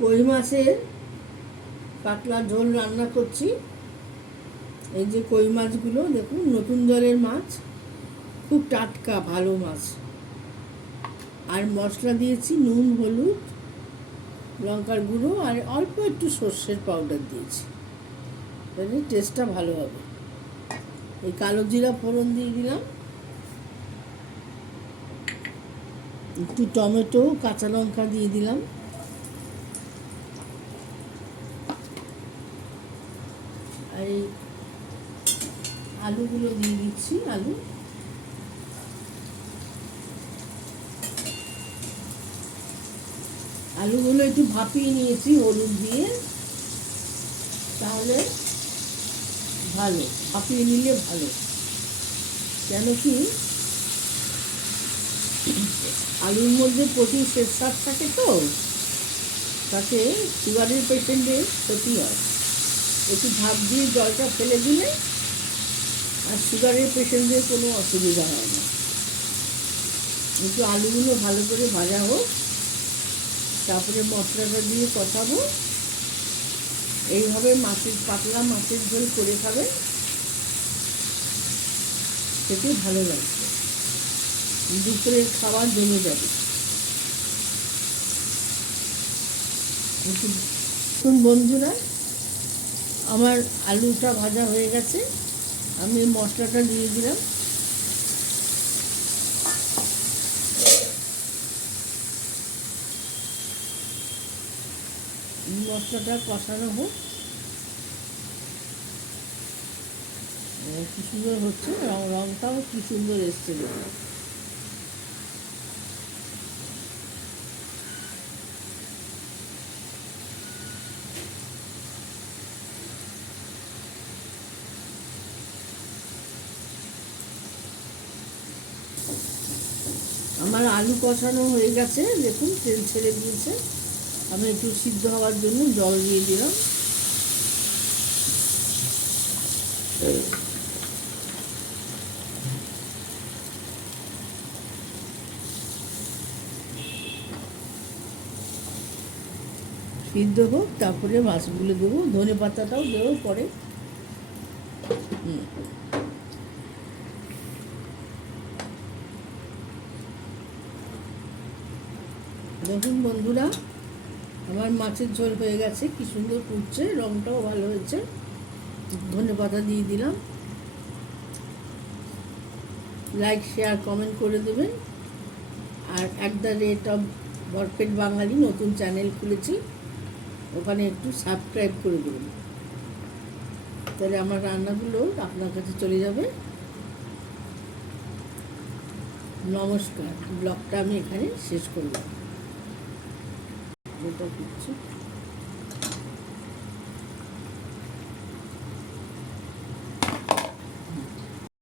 কই মাছের পাতলা ঝোল রান্না করছি। এই যে কই মাছগুলো দেখুন, নতুন জলের মাছ, খুব টাটকা ভালো মাছ। আর মশলা দিয়েছি নুন, হলুদ, লঙ্কার গুঁড়ো আর অল্প একটু সর্ষের পাউডার দিয়েছি, তাহলে টেস্টটা ভালো হবে। এই কালো জিরা ফোড়ন দিয়ে দিলাম, একটু টমেটো কাঁচা লঙ্কা দিয়ে দিলাম, আর এই আলুগুলো দিয়ে দিচ্ছি। আলুগুলো একটু ভাপিয়ে নিয়েছি হলুদ দিয়ে, তাহলে ভালো, ভাপিয়ে নিলে ভালো। কেন কি আলুর মধ্যে প্রচুর শ্বেতসার থাকে, তো তাতে সুগারের পেশেন্টের ক্ষতি হয়। একটু ভাপ দিয়ে জলটা ফেলে দিলে আর সুগারের পেশেন্টদের কোনো অসুবিধা হয় না। একটু আলুগুলো ভালো করে ভাজা হোক, তারপরে মশলাটা দিয়ে কষাবো। এইভাবে পাতলা মাছের ঝোল করে খাবেন, খেতে ভালো লাগবে, দুপুরের খাবার জমে যাবে। দেখুন বন্ধুরা, আমার আলুটা ভাজা হয়ে গেছে, আমি মশলাটা দিয়ে দিলাম। মশলাটা কষানো হোক, কি সুন্দর হচ্ছে, রংটাও কি সুন্দর এসছে। আমার আলু কষানো হয়ে গেছে, দেখুন তেল ছেড়ে দিয়েছে। আমি একটু সিদ্ধ হওয়ার জন্য জল দিয়ে দিলাম। সিদ্ধ হোক, তারপরে মাছগুলো দেবো, ধনে পাতাটাও দেবো পরে। দেখুন বন্ধুরা, আমার মাছের ঝোল হয়ে গেছে, কি সুন্দর ফুটছে, রংটাও ভালো হয়েছে। ধনে পাতা দিয়ে দিলাম। লাইক, শেয়ার, কমেন্ট করে দেবেন। আর @, ভরপেট বাঙালি নতুন চ্যানেল খুলেছি, ওখানে একটু সাবস্ক্রাইব করে দেবেন, তাহলে আমার রান্নাগুলো আপনার কাছে চলে যাবে। নমস্কার, ব্লগটা আমি এখানে শেষ করলাম।